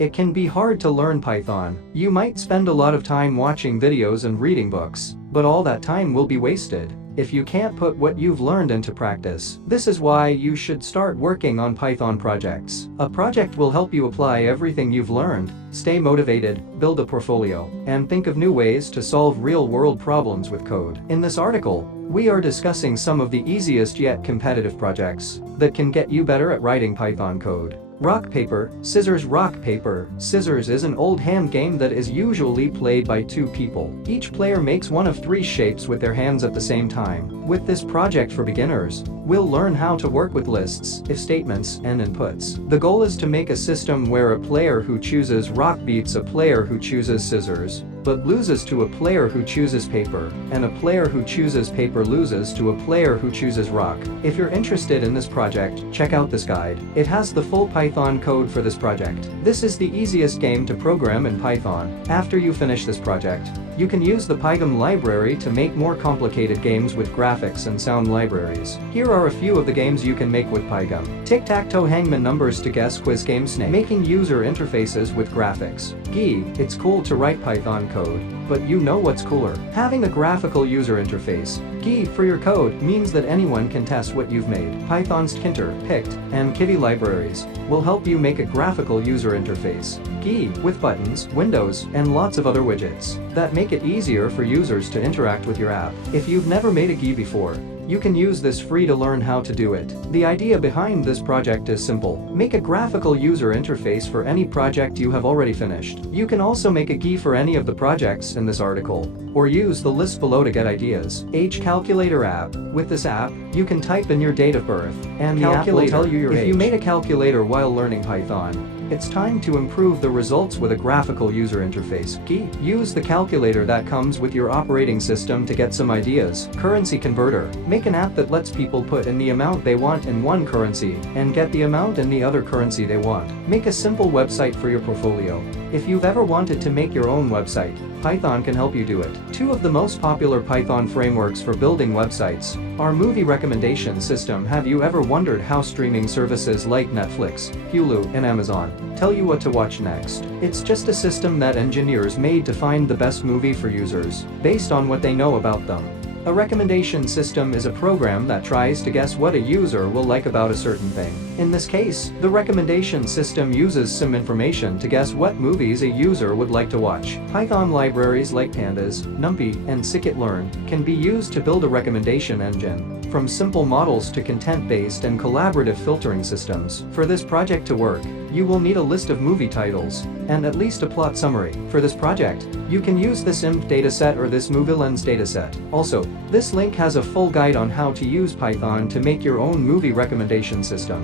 It can be hard to learn Python. You might spend a lot of time watching videos and reading books, but all that time will be wasted if you can't put what you've learned into practice. This is why you should start working on Python projects. A project will help you apply everything you've learned, stay motivated, build a portfolio, and think of new ways to solve real-world problems with code. In this article, we are discussing some of the easiest yet competitive projects that can get you better at writing Python code. Rock, paper, scissors. Rock, paper, scissors is an old hand game that is usually played by two people. Each player makes one of three shapes with their hands at the same time. With this project for beginners, we'll learn how to work with lists, if statements, and inputs. The goal is to make a system where a player who chooses rock beats a player who chooses scissors, but loses to a player who chooses paper, and a player who chooses paper loses to a player who chooses rock. If you're interested in this project, check out this guide. It has the full Python code for this project. This is the easiest game to program in Python. After you finish this project, you can use the Pygam library to make more complicated games with graphics and sound libraries. Here are a few of the games you can make with Pygam. Tic-tac-toe, hangman, numbers to guess, quiz game, snake. Making user interfaces with graphics. Gee, it's cool to write Python code, but you know what's cooler? Having a graphical user interface. Gee, for your code means that anyone can test what you've made. Python's Tkinter, Pict, and Kitty libraries will help you make a graphical user interface. Gee, with buttons, windows, and lots of other widgets that make it easier for users to interact with your app. If you've never made a GUI before, you can use this free to learn how to do it. The idea behind this project is simple. Make a graphical user interface for any project you have already finished. You can also make a GUI for any of the projects in this article, or use the list below to get ideas. Age calculator app. With this app, you can type in your date of birth, and the app will tell you your age. If you made a calculator while learning Python, it's time to improve the results with a graphical user interface. Key. Use the calculator that comes with your operating system to get some ideas. Currency converter. Make an app that lets people put in the amount they want in one currency and get the amount in the other currency they want. Make a simple website for your portfolio. If you've ever wanted to make your own website, Python can help you do it. Two of the most popular Python frameworks for building websites are movie recommendation system. Have you ever wondered how streaming services like Netflix, Hulu, and Amazon tell you what to watch next? It's just a system that engineers made to find the best movie for users, based on what they know about them. A recommendation system is a program that tries to guess what a user will like about a certain thing. In this case, the recommendation system uses some information to guess what movies a user would like to watch. Python libraries like Pandas, NumPy, and scikit-learn can be used to build a recommendation engine, from simple models to content-based and collaborative filtering systems. For this project to work, you will need a list of movie titles and at least a plot summary. For this project, you can use this IMP dataset or this MovieLens dataset. Also, this link has a full guide on how to use Python to make your own movie recommendation system.